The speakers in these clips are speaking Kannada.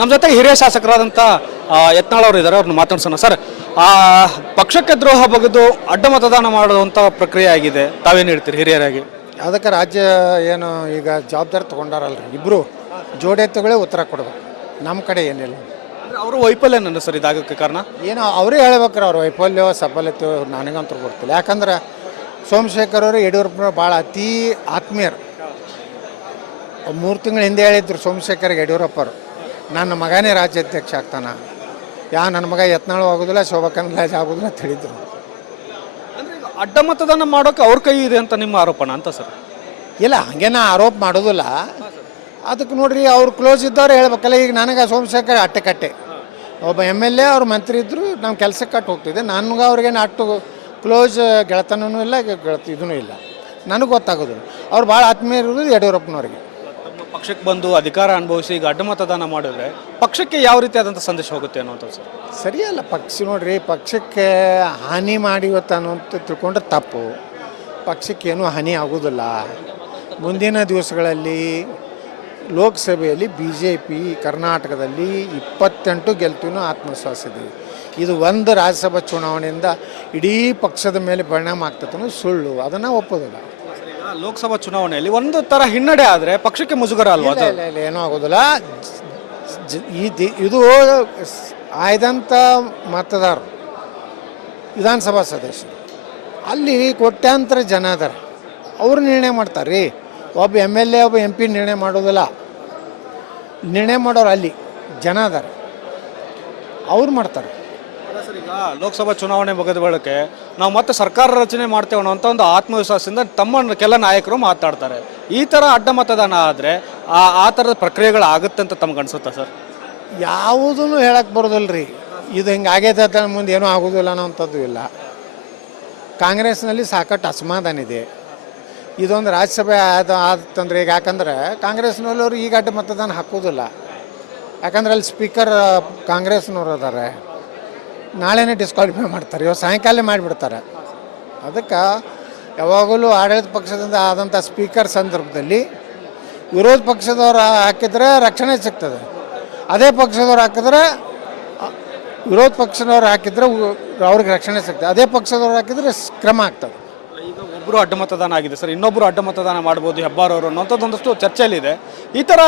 ನಮ್ಮ ಜೊತೆ ಹಿರಿಯ ಶಾಸಕರಾದಂಥ ಯತ್ನಾಳ್ ಅವರು ಇದ್ದಾರೆ, ಅವ್ರನ್ನ ಮಾತಾಡ್ಸೋಣ. ಸರ್, ಪಕ್ಷಕ್ಕೆ ದ್ರೋಹ ಬಗೆದು ಅಡ್ಡ ಮತದಾನ ಮಾಡುವಂಥ ಪ್ರಕ್ರಿಯೆ ಆಗಿದೆ, ತಾವೇನು ಹೇಳ್ತೀರಿ ಹಿರಿಯರಾಗಿ? ಅದಕ್ಕೆ ರಾಜ್ಯ ಏನು ಈಗ ಜವಾಬ್ದಾರಿ ತೊಗೊಂಡಾರಲ್ರಿ, ಇಬ್ಬರು ಜೋಡಿ ಎತ್ತುಗಳೇ ಉತ್ತರ ಕೊಡಬೇಕು. ನಮ್ಮ ಕಡೆ ಏನಿಲ್ಲ. ಅವರು ವೈಫಲ್ಯ ಸರ್ ಇದಾಗಕ್ಕೆ ಕಾರಣ ಏನೋ ಅವರೇ ಹೇಳ್ಬೇಕ್ರಿ, ಅವ್ರ ವೈಫಲ್ಯ ಸಫಲತೆ ನನಗಂತೂ ಗೊತ್ತಿಲ್ಲ. ಯಾಕಂದ್ರೆ ಸೋಮಶೇಖರ್ ಅವರು ಯಡಿಯೂರಪ್ಪನವ್ರು ಭಾಳ ಅತೀ ಆತ್ಮೀಯರು. 3 ತಿಂಗಳ ಹಿಂದೆ ಹೇಳಿದ್ರು ಸೋಮಶೇಖರ್ ಯಡಿಯೂರಪ್ಪರು, ನನ್ನ ಮಗನೇ ರಾಜ್ಯಾಧ್ಯಕ್ಷ ಆಗ್ತಾನೆ, ನನ್ನ ಮಗ ಯತ್ನಾಳು ಆಗೋದಿಲ್ಲ, ಶೋಭಾಕಂದ್ಲಾಜ್ ಆಗೋದಿಲ್ಲ ಅಂತ ಹೇಳಿದ್ರು. ಅಡ್ಡ ಮತದಾನ ಮಾಡೋಕೆ ಅವ್ರ ಕೈ ಇದೆ ಅಂತ ನಿಮ್ಮ ಆರೋಪಣ ಅಂತ ಸರ್? ಇಲ್ಲ, ಹಂಗೇನ ಆರೋಪ ಮಾಡೋದಿಲ್ಲ. ಅದಕ್ಕೆ ನೋಡ್ರಿ, ಅವ್ರು ಕ್ಲೋಸ್ ಇದ್ದವ್ರು ಹೇಳ್ಬೇಕಲ್ಲ. ಈಗ ನನಗೆ ಸೋಮಶೇಖರ್ ಅಟ್ಟೆಕಟ್ಟೆ ಒಬ್ಬ MLA ಅವ್ರು ಮಂತ್ರಿ ಇದ್ದರು, ನಮ್ಮ ಕೆಲಸಕ್ಕೆ ಕಟ್ಟು ಹೋಗ್ತಿದ್ದೆ. ನನಗೆ ಅವ್ರಿಗೇನು ಅಟ್ಟು ಕ್ಲೋಸ್ ಗೆಳತನೂ ಇಲ್ಲ, ಇದೂ ಇಲ್ಲ. ನನಗೆ ಗೊತ್ತಾಗೋದಿಲ್ಲ. ಅವ್ರು ಭಾಳ ಆತ್ಮೀಯ ಇರೋದು ಯಡಿಯೂರಪ್ಪನವ್ರಿಗೆ. ಪಕ್ಷಕ್ಕೆ ಬಂದು ಅಧಿಕಾರ ಅನುಭವಿಸಿ ಈಗ ಅಡ್ಡ ಮತದಾನ ಮಾಡಿದ್ರೆ ಪಕ್ಷಕ್ಕೆ ಯಾವ ರೀತಿಯಾದಂಥ ಸಂದೇಶ ಹೋಗುತ್ತೆ ಅನ್ನೋಂಥ ಸರ್? ಸರಿಯಲ್ಲ. ನೋಡ್ರಿ, ಪಕ್ಷಕ್ಕೆ ಹಾನಿ ಮಾಡಿವತ್ತು ಅನ್ನೋಂತ ತಿಳ್ಕೊಂಡ್ರೆ ತಪ್ಪು. ಪಕ್ಷಕ್ಕೇನೂ ಹಾನಿ ಆಗೋದಿಲ್ಲ. ಮುಂದಿನ ದಿವಸಗಳಲ್ಲಿ ಲೋಕಸಭೆಯಲ್ಲಿ BJP ಕರ್ನಾಟಕದಲ್ಲಿ 28 ಗೆಲ್ತೀನೋ ಆತ್ಮವಿಶ್ವಾಸ ಇದೆ. ಇದು ಒಂದು ರಾಜ್ಯಸಭಾ ಚುನಾವಣೆಯಿಂದ ಇಡೀ ಪಕ್ಷದ ಮೇಲೆ ಪರಿಣಾಮ ಆಗ್ತದೆ ಸುಳ್ಳು, ಅದನ್ನು ಒಪ್ಪೋದಿಲ್ಲ. ಲೋಕಸಭಾ ಚುನಾವಣೆಯಲ್ಲಿ ಒಂದು ಥರ ಹಿನ್ನಡೆ ಆದರೆ ಪಕ್ಷಕ್ಕೆ ಮುಜುಗರ ಅಲ್ವಾ? ಇಲ್ಲ, ಏನೂ ಆಗೋದಿಲ್ಲ. ಇದು ಆಯ್ದಂಥ ಮತದಾರರು ವಿಧಾನಸಭಾ ಸದಸ್ಯರು, ಅಲ್ಲಿ ಕೋಟ್ಯಾಂತರ ಜನ ಅದಾರೆ, ಅವ್ರು ನಿರ್ಣಯ ಮಾಡ್ತಾರೆ ರೀ. ಒಬ್ಬ MLA ಒಬ್ಬ MP ನಿರ್ಣಯ ಮಾಡೋದಿಲ್ಲ. ನಿರ್ಣಯ ಮಾಡೋರು ಅಲ್ಲಿ ಜನ ಅದಾರೆ, ಅವ್ರು ಮಾಡ್ತಾರೆ. ಈಗ ಲೋಕಸಭಾ ಚುನಾವಣೆ ಬಗೆದ ಬಳಕೆ ನಾವು ಮತ್ತೆ ಸರ್ಕಾರ ರಚನೆ ಮಾಡ್ತೇವೆ ಅನ್ನೋ ಒಂದು ಆತ್ಮವಿಶ್ವಾಸದಿಂದ ತಮ್ಮ ಕೆಲ ನಾಯಕರು ಮಾತಾಡ್ತಾರೆ. ಈ ಥರ ಅಡ್ಡ ಮತದಾನ ಆದರೆ ಆ ಥರದ ಪ್ರಕ್ರಿಯೆಗಳಾಗುತ್ತೆ ಅಂತ ತಮ್ಗೆ ಅನ್ಸುತ್ತಾ ಸರ್? ಯಾವುದೂ ಹೇಳಕ್ಕೆ ಬರೋದಿಲ್ಲ ರೀ. ಇದು ಹಿಂಗೆ ಆಗೈತೆ ಮುಂದೆ ಏನೂ ಆಗೋದಿಲ್ಲ ಅನ್ನೋಂಥದ್ದು ಇಲ್ಲ. ಕಾಂಗ್ರೆಸ್ನಲ್ಲಿ ಸಾಕಷ್ಟು ಅಸಮಾಧಾನ ಇದೆ. ಇದೊಂದು ರಾಜ್ಯಸಭೆ ಆತಂದ್ರೆ ಈಗ, ಯಾಕಂದ್ರೆ ಕಾಂಗ್ರೆಸ್ನಲ್ಲವರು ಈಗ ಅಡ್ಡ ಮತದಾನ ಹಾಕೋದಿಲ್ಲ. ಯಾಕಂದ್ರೆ ಅಲ್ಲಿ ಸ್ಪೀಕರ್ ಕಾಂಗ್ರೆಸ್ನವ್ರು ಅದಾರೆ, ನಾಳೆನೇ ಡಿಸ್ಕ್ವಾಲಿಫೈ ಮಾಡ್ತಾರೆ, ಇವತ್ತು ಸಾಯಂಕಾಲ ಮಾಡಿಬಿಡ್ತಾರೆ. ಅದಕ್ಕೆ ಯಾವಾಗಲೂ ಆಡಳಿತ ಪಕ್ಷದಿಂದ ಆದಂಥ ಸ್ಪೀಕರ್ ಸಂದರ್ಭದಲ್ಲಿ ವಿರೋಧ ಪಕ್ಷದವ್ರು ಹಾಕಿದ್ರೆ ರಕ್ಷಣೆ ಸಿಗ್ತದೆ. ಅದೇ ಪಕ್ಷದವ್ರು ಹಾಕಿದ್ರೆ, ವಿರೋಧ ಪಕ್ಷದವ್ರು ಹಾಕಿದ್ರೆ ಅವ್ರಿಗೆ ರಕ್ಷಣೆ ಸಿಗ್ತದೆ. ಅದೇ ಪಕ್ಷದವ್ರು ಹಾಕಿದ್ರೆ ಕ್ರಮ ಆಗ್ತದೆ. ಈಗ ಒಬ್ಬರು ಅಡ್ಡ ಮತದಾನ ಆಗಿದೆ ಸರ್, ಇನ್ನೊಬ್ಬರು ಅಡ್ಡ ಮತದಾನ ಮಾಡ್ಬೋದು ಹೆಬ್ಬಾರವರು ಅನ್ನೋಂಥದ್ದೊಂದಷ್ಟು ಚರ್ಚೆಯಲ್ಲಿದೆ. ಈ ಥರ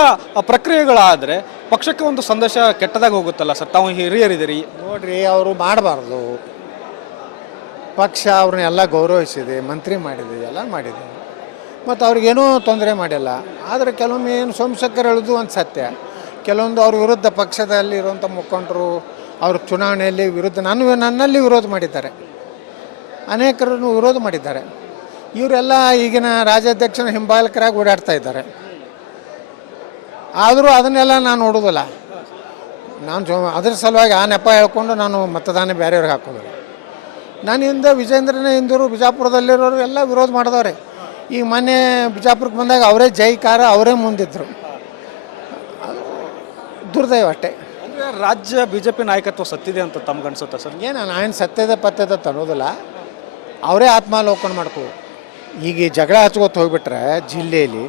ಪ್ರಕ್ರಿಯೆಗಳಾದರೆ ಪಕ್ಷಕ್ಕೆ ಒಂದು ಸಂದೇಶ ಕೆಟ್ಟದಾಗ ಹೋಗುತ್ತಲ್ಲ ಸರ್? ತಾವು ಹಿರಿಯರಿದ್ದೀರಿ, ನೋಡ್ರಿ, ಅವರು ಮಾಡಬಾರ್ದು. ಪಕ್ಷ ಅವ್ರನ್ನೆಲ್ಲ ಗೌರವಿಸಿದೆ, ಮಂತ್ರಿ ಮಾಡಿದೆ, ಎಲ್ಲ ಮಾಡಿದೆ, ಮತ್ತು ಅವ್ರಿಗೇನೂ ತೊಂದರೆ ಮಾಡಿಲ್ಲ. ಆದರೆ ಕೆಲವೊಮ್ಮೆ ಏನು ಸೋಮಶೇಖರ್ ಹೇಳೋದು ಒಂದು ಸತ್ಯ. ಕೆಲವೊಂದು ಅವ್ರ ವಿರುದ್ಧ ಪಕ್ಷದಲ್ಲಿರುವಂಥ ಮುಖಂಡರು ಅವ್ರ ಚುನಾವಣೆಯಲ್ಲಿ ವಿರುದ್ಧ ನನ್ನಲ್ಲಿ ವಿರೋಧ ಮಾಡಿದ್ದಾರೆ, ಅನೇಕರನ್ನು ವಿರೋಧ ಮಾಡಿದ್ದಾರೆ. ಇವರೆಲ್ಲ ಈಗಿನ ರಾಜ್ಯಾಧ್ಯಕ್ಷನ ಹಿಂಬಾಲಕರಾಗಿ ಓಡಾಡ್ತಾ ಇದ್ದಾರೆ. ಆದರೂ ಅದನ್ನೆಲ್ಲ ನಾನು ನೋಡೋದಿಲ್ಲ. ಅದ್ರ ಸಲುವಾಗಿ ಆ ನೆಪ ಹೇಳ್ಕೊಂಡು ನಾನು ಮತದಾನ ಬೇರೆಯವ್ರಿಗೆ ಹಾಕೋದಿಲ್ಲ. ನನ್ನಿಂದ ವಿಜೇಂದ್ರನೇ ಹಿಂದೂರು, ಬಿಜಾಪುರದಲ್ಲಿರೋರು ಎಲ್ಲ ವಿರೋಧ ಮಾಡಿದವ್ರೆ. ಈಗ ಮೊನ್ನೆ ಬಿಜಾಪುರಕ್ಕೆ ಬಂದಾಗ ಅವರೇ ಜೈಕಾರ, ಅವರೇ ಮುಂದಿದ್ರು. ದುರ್ದೈವ ಅಷ್ಟೇ. ಅಂದರೆ ರಾಜ್ಯ BJP ನಾಯಕತ್ವ ಸತ್ತಿದೆ ಅಂತ ತಮ್ಗೆ ಅನ್ಸುತ್ತಾ ಸರ್? ನಾನು ಸತ್ಯದ ಪತ್ಯದ ಅನ್ನೋದಿಲ್ಲ, ಅವರೇ ಆತ್ಮಾವಲೋಕನ ಮಾಡ್ಕೋದು. ಈಗ ಜಗಳ ಹಚ್ಕೋತ ಹೋಗ್ಬಿಟ್ರೆ ಜಿಲ್ಲೆಯಲ್ಲಿ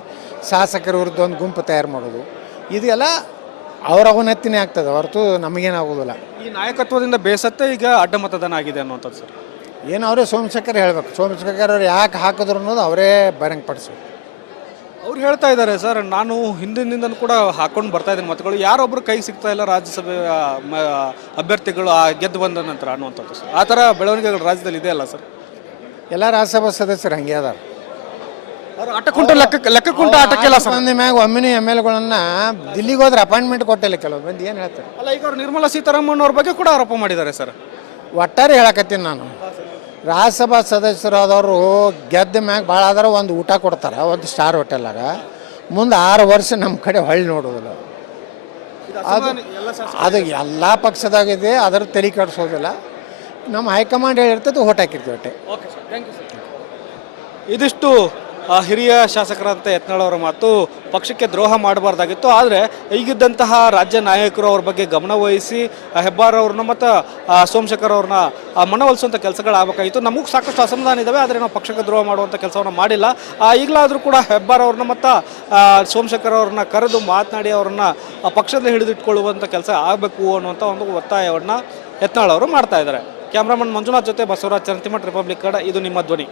ಶಾಸಕರ ವಿರುದ್ಧ ಒಂದು ಗುಂಪು ತಯಾರು ಮಾಡೋದು, ಇದೆಲ್ಲ ಅವ್ರ ಅವನತ್ತಿನೇ ಆಗ್ತದೆ ಹೊರತು ನಮಗೇನಾಗೋದಿಲ್ಲ. ಈ ನಾಯಕತ್ವದಿಂದ ಬೇಸತ್ತೆ ಈಗ ಅಡ್ಡ ಮತದಾನ ಆಗಿದೆ ಅನ್ನುವಂಥದ್ದು ಸರ್? ಏನು ಅವರೇ ಸೋಮಶೇಖರ್ ಹೇಳಬೇಕು. ಸೋಮಶೇಖರ್ ಅವ್ರು ಯಾಕೆ ಹಾಕಿದ್ರು ಅನ್ನೋದು ಅವರೇ ಬರಂಗೆ ಪಡಿಸ್ಬೇಕು. ಅವ್ರು ಹೇಳ್ತಾ ಇದ್ದಾರೆ ಸರ್, ನಾನು ಹಿಂದಿನಿಂದ ಕೂಡ ಹಾಕೊಂಡು ಬರ್ತಾ ಇದ್ದೀನಿ ಮತಗಳು, ಯಾರೊಬ್ಬರು ಕೈ ಸಿಗ್ತಾ ಇಲ್ಲ ರಾಜ್ಯಸಭೆ ಅಭ್ಯರ್ಥಿಗಳು ಗೆದ್ದು ಬಂದ ನಂತರ ಅನ್ನುವಂಥದ್ದು ಸರ್. ಆ ಥರ ಬೆಳವಣಿಗೆಗಳು ರಾಜ್ಯದಲ್ಲಿ ಇದೆ ಅಲ್ಲ ಸರ್? ಎಲ್ಲ ರಾಜ್ಯಸಭಾ ಸದಸ್ಯರು ಹಂಗೆ ಅದಾರ. ಅವರು ಆಟಕ್ಕುಂಟು ಲೆಕ್ಕಕ್ಕುಂಟು ಆಟಕ್ಕೆಲ್ಲ ಮಂದಿ ಮ್ಯಾಗ ಒಮ್ಮಿನ MLAಗಳನ್ನ ದಿಲ್ಲಿಗೆ ಹೋದ್ರೆ ಅಪಾಯಿಂಟ್ಮೆಂಟ್ ಕೊಟ್ಟಿಲ್ಲ ಕೆಲವು ಮಂದಿ. ಏನು ಹೇಳ್ತಾರೆ ಅಲ್ಲ, ಈಗ ಅವ್ರು ನಿರ್ಮಲಾ ಸೀತಾರಾಮನ್ ಅವ್ರ ಬಗ್ಗೆ ಕೂಡ ಆರೋಪ ಮಾಡಿದ್ದಾರೆ ಸರ್. ಒಟ್ಟಾರೆ ಹೇಳಕತ್ತೀನಿ ನಾನು, ರಾಜ್ಯಸಭಾ ಸದಸ್ಯರಾದವರು ಗೆದ್ದ ಮ್ಯಾಗ ಭಾಳ ಆದ್ರೆ ಒಂದು ಊಟ ಕೊಡ್ತಾರೆ ಒಂದು ಸ್ಟಾರ್ ಹೋಟೆಲಾಗ, ಮುಂದೆ 6 ವರ್ಷ ನಮ್ಮ ಕಡೆ ಹೊಳ್ಳಿ ನೋಡೋದಿಲ್ಲ. ಅದು ಎಲ್ಲ ಪಕ್ಷದಾಗಿದೆ, ಅದರ ತಲೆ ಕೆಡಿಸೋದಿಲ್ಲ. ನಮ್ಮ ಹೈಕಮಾಂಡ್ ಹೇಳಿರ್ತದೆ, ಓಟ್ ಹಾಕಿರ್ತೀವಿ ಅಷ್ಟೇ. ಇದಿಷ್ಟು ಹಿರಿಯ ಶಾಸಕರಂತ ಯತ್ನಾಳ್ ಅವರ ಮಾತು ಪಕ್ಷಕ್ಕೆ ದ್ರೋಹ ಮಾಡಬಾರ್ದಾಗಿತ್ತು. ಆದರೆ ಈಗಿದ್ದಂತಹ ರಾಜ್ಯ ನಾಯಕರು ಅವ್ರ ಬಗ್ಗೆ ಗಮನ ವಹಿಸಿ ಹೆಬ್ಬಾರ್ ಅವ್ರನ್ನ ಮತ್ತು ಸೋಮಶೇಖರ್ ಅವ್ರನ್ನ ಮನವೊಲಿಸುವಂಥ ಕೆಲಸಗಳಾಗಬೇಕಾಗಿತ್ತು. ನಮಗೂ ಸಾಕಷ್ಟು ಅಸಮಾಧಾನ ಇದ್ದಾವೆ, ಆದರೆ ನಾವು ಪಕ್ಷಕ್ಕೆ ದ್ರೋಹ ಮಾಡುವಂಥ ಕೆಲಸವನ್ನು ಮಾಡಿಲ್ಲ. ಈಗಲಾದರೂ ಕೂಡ ಹೆಬ್ಬಾರ್ ಅವ್ರನ್ನ ಮತ್ತು ಸೋಮಶೇಖರ್ ಅವ್ರನ್ನ ಕರೆದು ಮಾತನಾಡಿ ಅವ್ರನ್ನ ಪಕ್ಷದಲ್ಲಿ ಹಿಡಿದಿಟ್ಕೊಳ್ಳುವಂಥ ಕೆಲಸ ಆಗಬೇಕು ಅನ್ನುವಂಥ ಒಂದು ಒತ್ತಾಯವನ್ನು ಯತ್ನಾಳ್ ಅವರು ಮಾಡ್ತಾ ಇದ್ದಾರೆ. ಕ್ಯಾಮ್ರಾಮನ್ ಮಂಜುನಾಥ್ ಜೊತೆ ಬಸವರಾಜ್ ಚರಂತಿಮಠ್, ರಿಪಬ್ಲಿಕ್ ಕನ್ನಡ. ಇದು ನಿಮ್ಮ ಧ್ವನಿ.